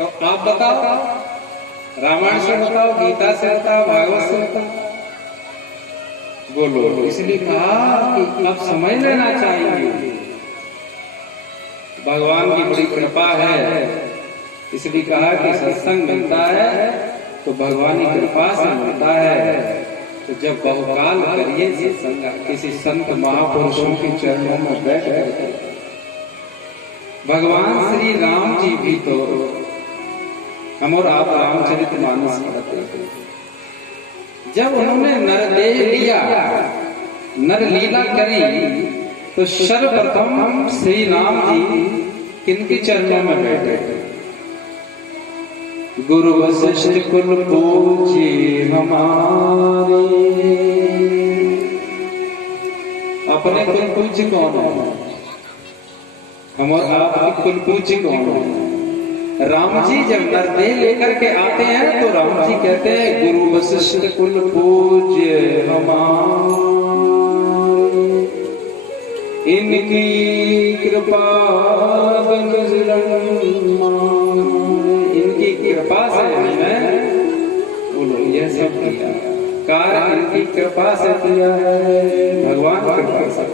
तो आप बताओ, रामायण से बताओ, गीता से बताओ, भागवत से बताओ, बोलो। इसलिए कहा कि अब समझ लेना चाहिए भगवान की बड़ी कृपा है। इसलिए कहा कि सत्संग मिलता है तो भगवान की कृपा से मिलता है। तो जब बहुकाल करिए सत्संग, किसी संत महापुरुषों के चरणों में बैठ करके, भगवान श्री राम जी भी तो हम और आप रामचरितमानस पढ़ते हैं। जब उन्होंने नरदेह लिया, नर लीला करी, तो सर्वप्रथम श्री राम जी किनके चरणों में बैठे? गुरु वशिष्ठ कुल पूज्य हमारे। अपने कुल पूज्य कौन है? हम और आपके कुल पूज्य कौन है? राम जी जब नरदेह लेकर के आते हैं तो राम जी कहते हैं गुरु वशिष्ठ कुल पूज्य हमारे, इनकी कृपा इनकी कृपा से मैं बोलो यह सब किया, कार्य इनकी कृपा से किया है, भगवान की कृपा से।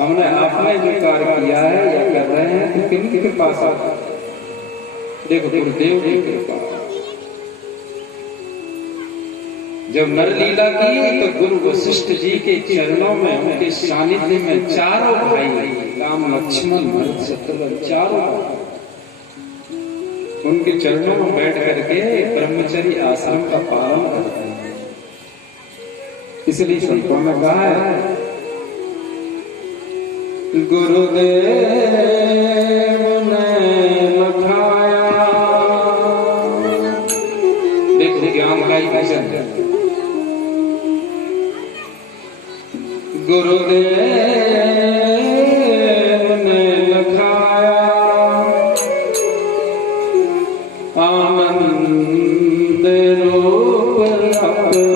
हमने आपने जो कार्य किया है या कर रहे हैं तो किनकी कृपा से? देखो गुरुदेव की कृपा। जब नरलीला की तो गुरु वशिष्ठ जी के चरणों में, उनके सानिध्य में चारों भाई, राम लक्ष्मण भरत शत्रुघ्न, चारों उनके चरणों में बैठ करके ब्रह्मचर्य आश्रम का पालन करते हैं। इसलिए संतों ने कहा है गुरुदेव ने लखाया। देखो ज्ञान का ही वचन है। गुरुदेव ने लखाया आनंद रूप अपना।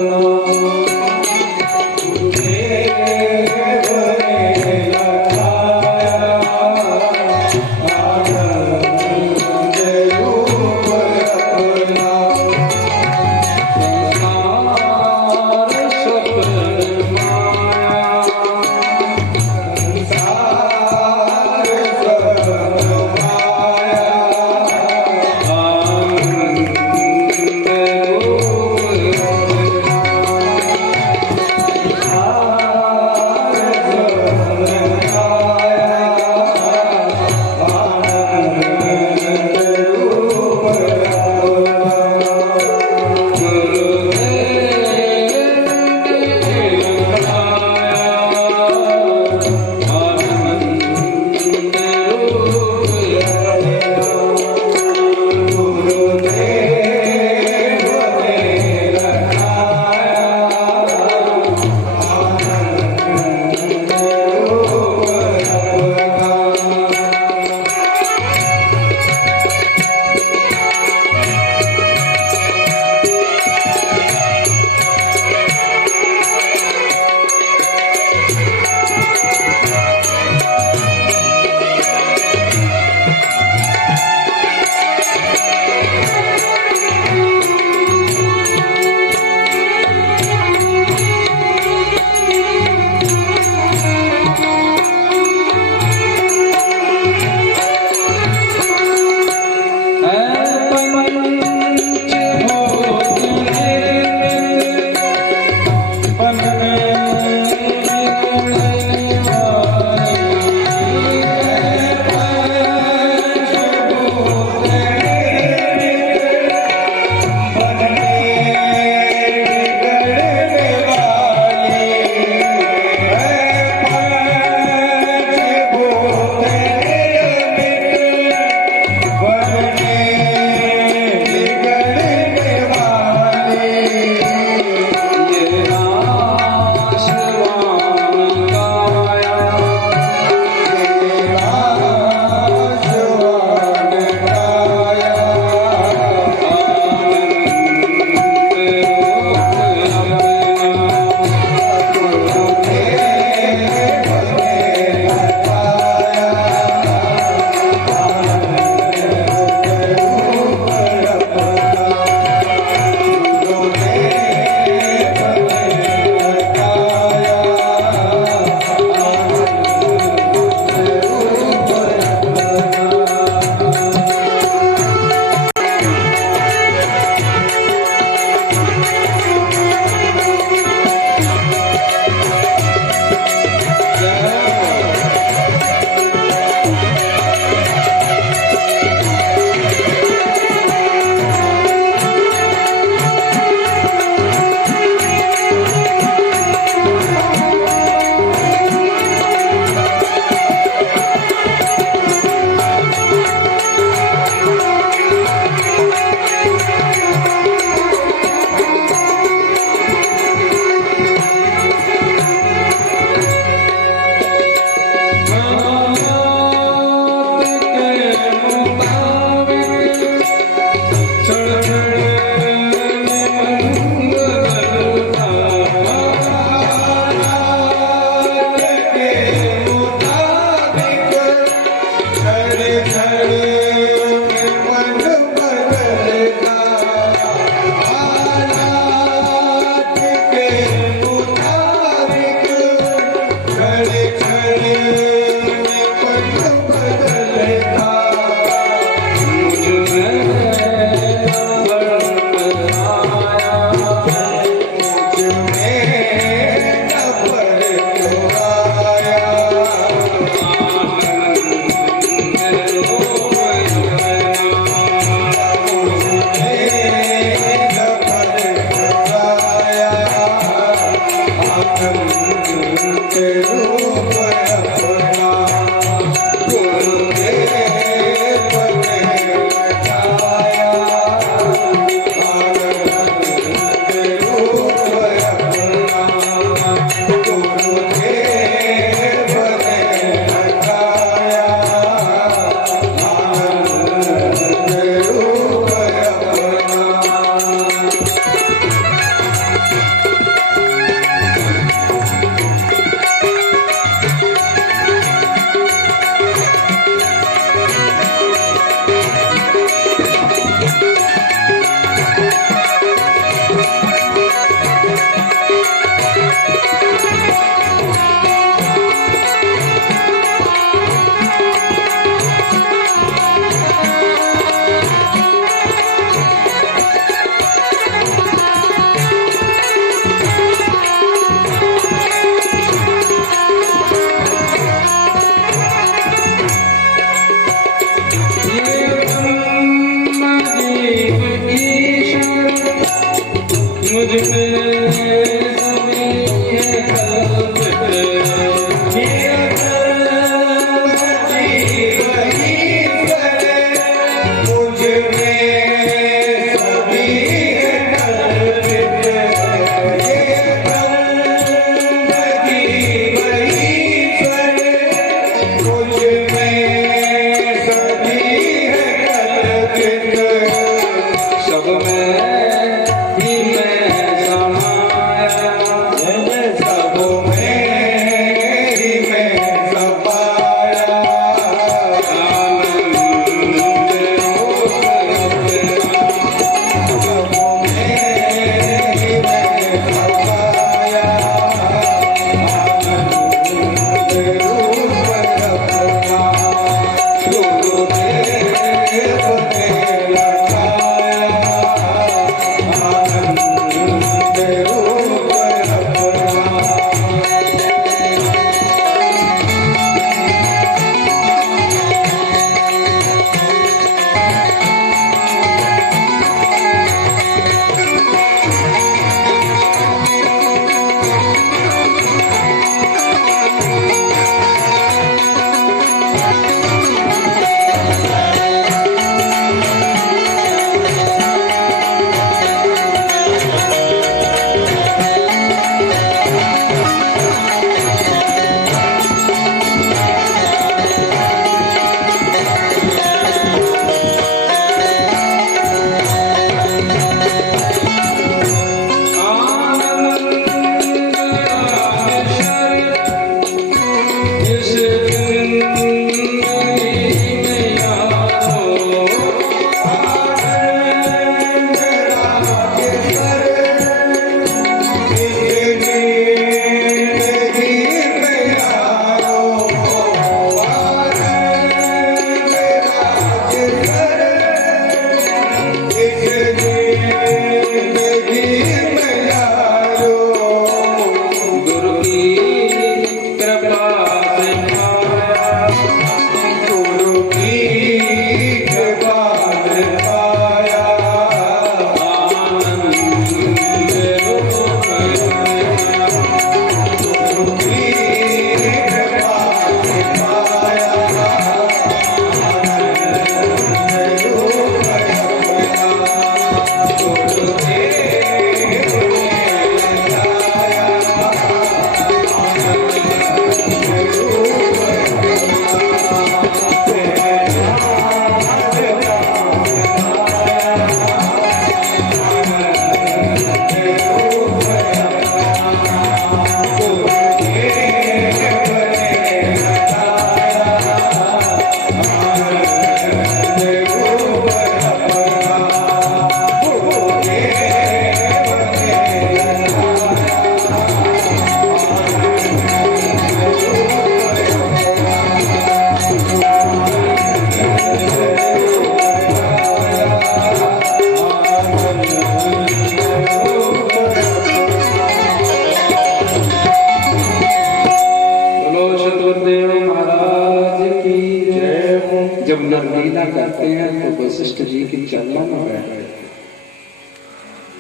वशिष्ठ जी के चरणों में बैठ गए।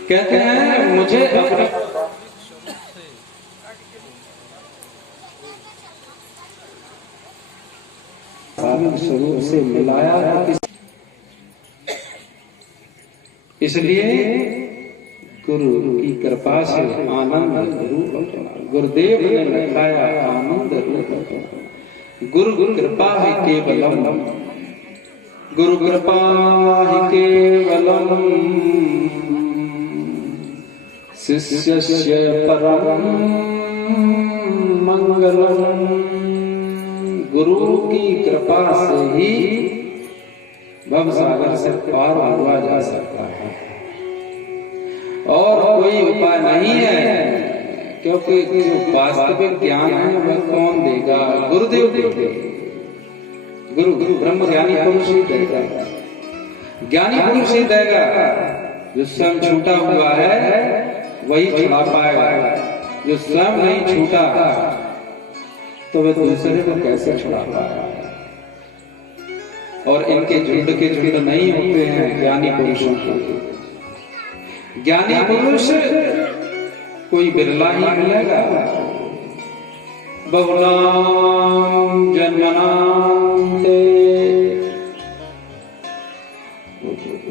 कहते हैं मुझे अपने स्वरूप से मिलाया, इसलिए गुरु की कृपा से आनंद रूप गुरुदेव ने लिखाया आनंद रूप। गुरु कृपा है केवलम, गुरु कृपा है केवलम, शिष्यस्य परम मंगलम। गुरु की कृपा से ही भवसागर से पार हुआ जा सकता है, और कोई उपाय नहीं है, क्योंकि जो वास्तविक ज्ञान है वह कौन देगा? गुरुदेव देंगे। गुरु ब्रह्म ज्ञानी पुरुष ही देगा, ज्ञानी पुरुष ही देगा। जो स्वयं छूटा हुआ है वही छुड़ा पाएगा, जो स्वयं नहीं छूटा तो वह दूसरे को कैसे छुड़ा पाएगा? और इनके झुंड के झुंड नहीं होते हैं ज्ञानी पुरुषों के। ज्ञानी पुरुष कोई बिरला ही मिलेगा। बहुनाम जन्मनाम ते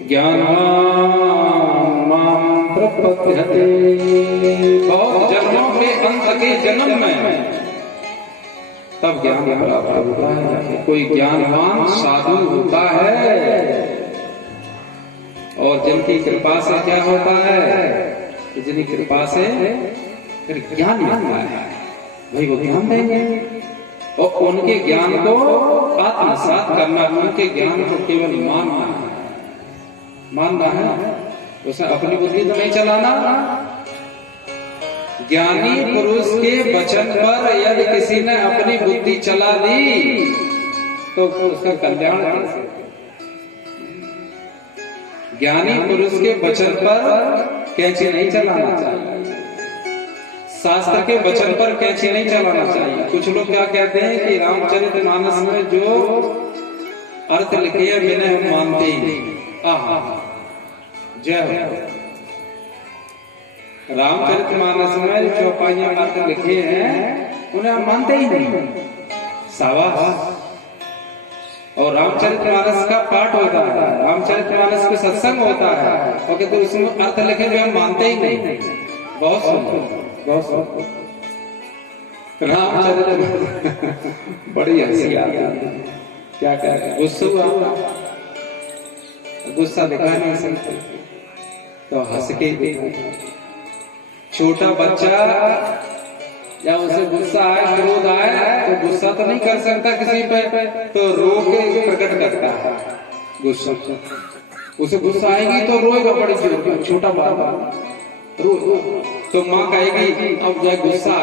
ज्ञानवान मां प्रपद्यते। बहुत जन्मों के अंत के जन्म में तब ज्ञान प्राप्त होता है। कोई ज्ञानवान साधु होता है, और जिनकी कृपा से क्या होता है? जिनकी कृपा से फिर ज्ञान मिलता है, भाई वो ध्यान देंगे और उनके ज्ञान को आत्मसात करना, उनके ज्ञान को केवल मानना है, उसे अपनी बुद्धि तो नहीं चलाना। ज्ञानी पुरुष के वचन पर यदि किसी ने अपनी बुद्धि चला दी तो उसका कल्याण कैसे? ज्ञानी पुरुष के वचन पर कैंची नहीं चलाना चाहिए, शास्त्र के वचन पर कैंची नहीं चलाना चाहिए। कुछ लोग क्या कहते हैं कि रामचरितमानस में जो अर्थ लिखे हैं मैंने हम मानते ही नहीं। आहा, जय हो। रामचरितमानस में जो चौपाइयां अर्थ लिखे हैं उन्हें हम मानते ही नहीं। शाबाश। और रामचरितमानस का पाठ होता है, रामचरितमानस का सत्संग होता है, और कहते उसमें अर्थ लिखे हुए हम मानते ही नहीं। बहुत सुंदर, बहुत सुंदर। रामचरितमानस बड़ी हंसी आती है। क्या करें, गुस्सा गुस्सा दिखा नहीं सकते तो हंस के दिखा। छोटा बच्चा या उसे गुस्सा आए, क्रोध आए तो गुस्सा तो नहीं कर सकता किसी पे, तो रो के प्रकट करता है गुस्सा। उसे गुस्सा आएगी तो रोएगा बड़ी जोर, छोटा बाबा रो, तो माँ कहेगी अब जो गुस्सा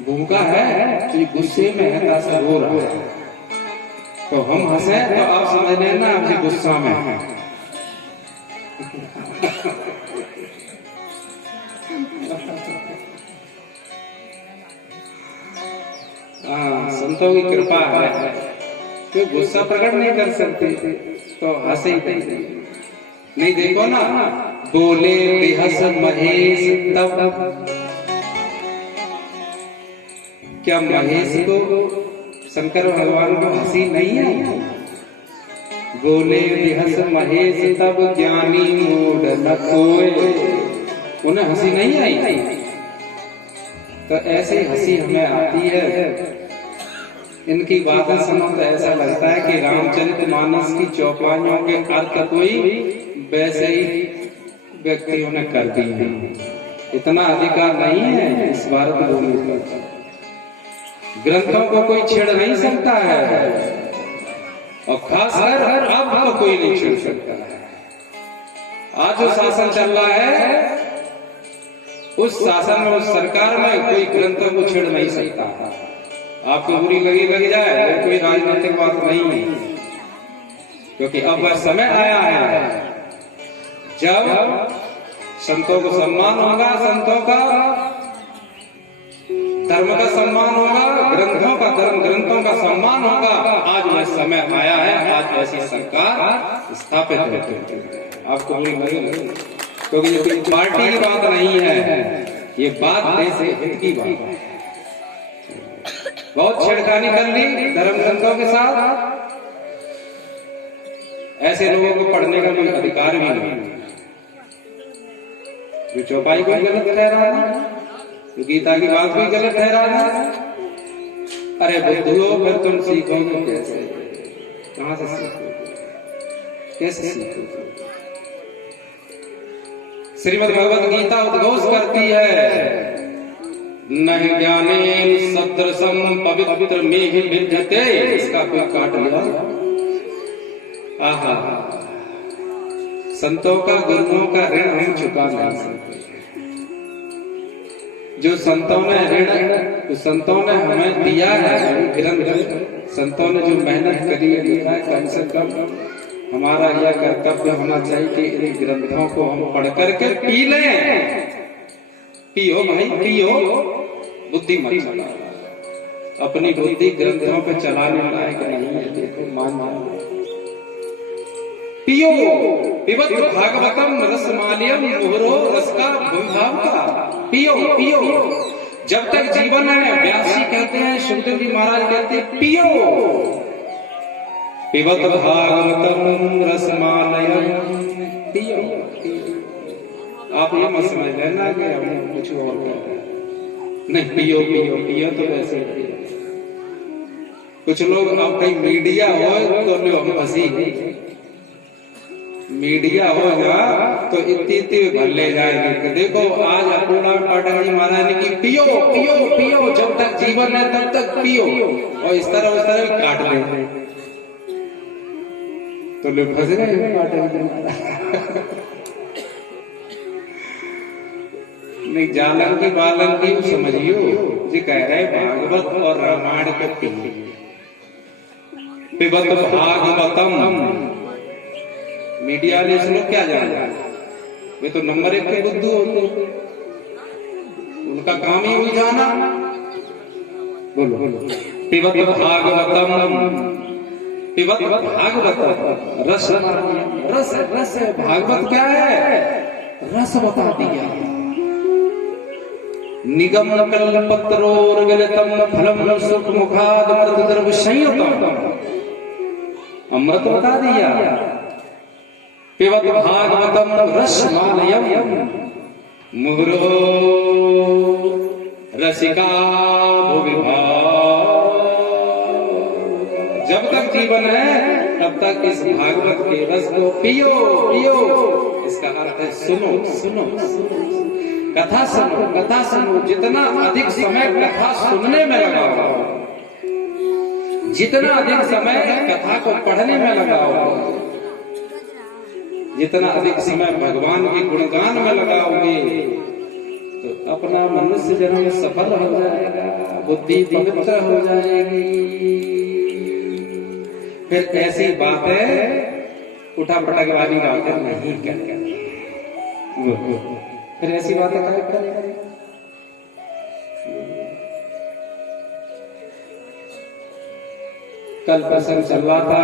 भूखा है तो ये गुस्से में है, ऐसा रो रहा है, तो हम हंसे तो आप समझ लेना आपके गुस्सा में है। संतों की कृपा है कि गुस्सा प्रकट नहीं कर सकते तो हंसे ही नहीं। देखो ना, बोले बेहस महेश तब, क्या महेश को शंकर भगवान को हंसी नहीं है? बोले बेहस महेश तब ज्ञानी मूड न कोय, उन्हें हंसी नहीं आई। तो ऐसे हंसी हमें आती है। इनकी बातें सुनो तो ऐसा लगता है कि रामचरितमानस की चौपाइयों के अर्थ कोई वैसे ही व्यक्तियों ने कर दी है। इतना अधिकार नहीं है इस भारत भूमि पर। ग्रंथों को कोई छेड़ नहीं सकता है, और खासकर अब तो कोई नहीं छेड़ सकता है। आज जो शासन चल रहा है उस शासन में, उस सरकार में कोई ग्रंथों को छेड़ नहीं सकता। आपको बुरी लग जाए, कोई राजनीतिक बात नहीं है, क्योंकि अब वह समय आया है जब संतों को सम्मान होगा, संतों का धर्म का सम्मान होगा, ग्रंथों का धर्म, ग्रंथों का सम्मान होगा। आज वह समय आया है, आज ऐसी सरकार स्थापित होती। आपको बुरी नहीं लगे, क्योंकि ये कोई पार्टी की बात नहीं है, ये बात देश हित की बात है। बहुत छेड़खानी कर ली धर्म ग्रंथों के साथ, ऐसे लोगों को पढ़ने का कोई अधिकार भी नहीं। जो चौपाई को गलत ठहराना, जो गीता की बात भी गलत ठहराना, अरे बुद्धुओं फिर तुम सीखोगे कैसे? कहां से सीखोगे, कैसे सीखोगे? श्रीमद् भगवत गीता उद्घोष करती है, नहीं ज्ञानेन सदृशम पवित्र में ही विद्यते। इसका कोई काट लिया। आहा, संतों का, गुरुओं का ऋण हम चुका नहीं सकते। जो संतों ने ऋण, तो संतों ने हमें दिया है ग्रंथ, संतों ने जो मेहनत करी है, कम से कम हमारा यह कर्तव्य होना चाहिए कि इन ग्रंथों को हम पढ़ करके पी लें। पियो भाई पियो, बुद्धि मत चलाओ। अपनी बुद्धि ग्रंथों पे चलाने लायक नहीं है, देखो मान पियो। पिबत भागवतम रसमाल्यम मुहुरो रस का भूभाव का। पियो पियो, जब तक जीवन है। व्यास जी कहते हैं, सुखदेव जी महाराज कहते हैं, पियो। पिबत भागवतम रसमालयम, पियो। आप ये मत समझ लेना कि हम कुछ और कहते हैं, नहीं, पियो पियो पियो तो वैसे पियो। कुछ लोग अब कहीं मीडिया हो तो लो हम फंसी, मीडिया होगा तो इतनी भले जाएंगे। देखो आज अपूर्णा पाठक जी महाराज ने की पियो पियो पियो, जब तक जीवन है तब तक पियो, और इस तरह उस तरह काट ले तो लोग फंस गए पाठक जी महाराज। नहीं, जालन की बालन की समझियो, जी कह रहे भागवत और रामायण को पिबत भागवतम। मीडिया ने इसमें क्या जाना, वे तो नंबर 1 के बुद्धू होते, उनका काम ही उलझाना। बोलो पिबत भागवतम, पिबत भागवतम रस, रस रस भागवत क्या है? रस बता दिया। निगम कल्पत्रोर्गलितम फलम सुख मुखाद अमृत द्रव संयुतम, अमृत बता दिया। पिबत भागवतम रसमालयम मुहुरो रसिका भुविभाव। जब तक जीवन है तब तक इस भागवत के रस को पियो पियो। इसका अर्थ है सुनो सुनो सुनो, कथा सुनो कथा सुनो। जितना अधिक समय कथा सुनने में लगाओ, जितना अधिक समय कथा को पढ़ने में लगाओ, जितना अधिक समय भगवान के गुणगान में लगाओगे, तो अपना मनुष्य जन्म सफल हो जाएगा, बुद्धि पवित्र हो जाएगी। फिर ऐसी बातें उठा पटक वाली बातें नहीं करेंगे, फिर ऐसी बातें करेंगे। कल प्रसंग चल रहा था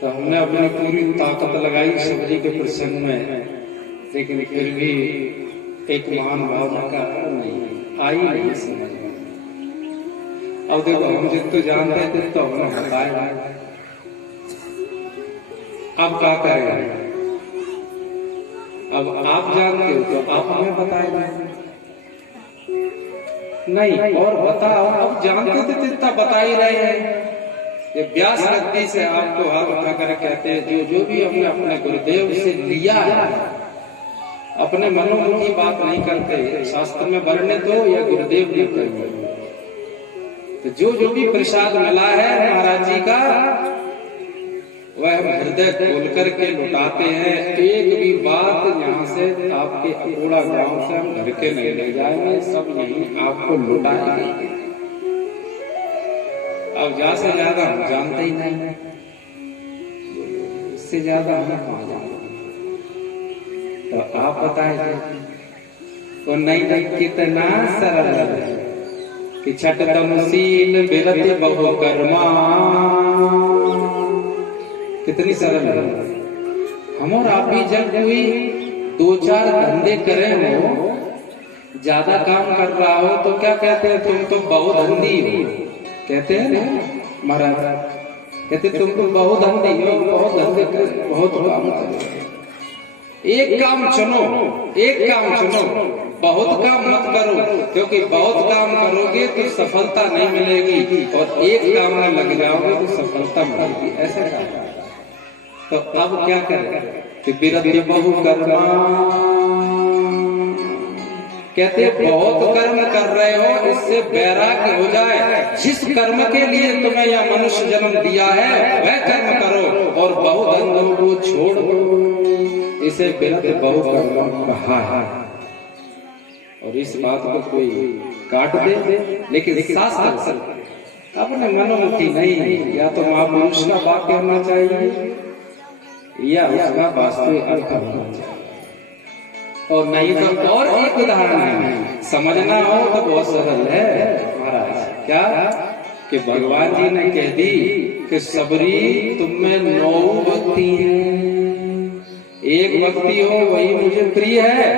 तो हमने अपनी पूरी ताकत लगाई शिवजी के प्रसंग में, लेकिन फिर भी एक महान भावना का नहीं आई नहीं समझ में। अब देखो, हम जितना जानते थे तो हमने बताया, अब क्या करेंगे? अब आप जानते हो तो आप हमें बताएंगे, नहीं और बताओ। अब जानते थे तो इतना बता ही रहे हैं। ये व्यास गद्दी से आपको हाथ उठाकर कहते हैं, जो जो भी हमने अपने गुरुदेव से लिया है, अपने मनोमुखी बात नहीं करते, शास्त्र में वर्णित तो या गुरुदेव ने कही, तो जो जो भी प्रसाद मिला है महाराज जी का, वह हृदय खोल करके लुटाते हैं। एक भी बात यहाँ से आपके अकोड़ा गांव से हम घर के नहीं ले जाएंगे, सब यही आपको लुटाएंगे। अब ज्यादा से ज्यादा हम जानते ही नहीं, इससे ज्यादा हम कहाँ जानते। तो आप बताएं, तो नहीं कितना सरल है कि छठ तमसील बिरत बहु कर्मा, कितनी सरल है। हम और आप भी जब कोई दो चार धंधे करें हो, ज्यादा काम कर रहा हो तो क्या कहते हैं, तुम तो बहुधंधी हो, कहते हैं ना महाराज, कहते तुम तो बहुधंधी हो, बहुत धंधे कर, बहुत काम कर। एक काम चुनो, एक काम चुनो, बहुत काम मत करो, क्योंकि बहुत काम करोगे तो सफलता नहीं मिलेगी, और एक काम में लग जाओगे तो सफलता मिलेगी। ऐसा क्या? तो अब क्या करें कि बिरत बहु कर्मा, कहते बहुत कर्म कर रहे हो, इससे वैराग्य हो जाए। जिस कर्म के लिए तुम्हें यह मनुष्य जन्म दिया है वह कर्म करो, और बहुधंधों को छोड़ दो। इसे बिरत बहु कर्म कहा है। और इस बात को कोई काट दे, लेकिन शास्त्र अपने मनोमुखी नहीं, या तो महापुरुष का वाक्य होना चाहिए या उसका वास्तविक अर्थ होना चाहिए। और नहीं तो और एक उदाहरण है, समझना हो तो बहुत सरल है महाराज। क्या कि भगवान जी ने कह दी कि सबरी तुम में 9 भक्ति हैं, एक भक्ति हो वही मुझे प्रिय है,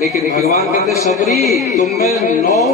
लेकिन भगवान कहते सबरी तुम में 9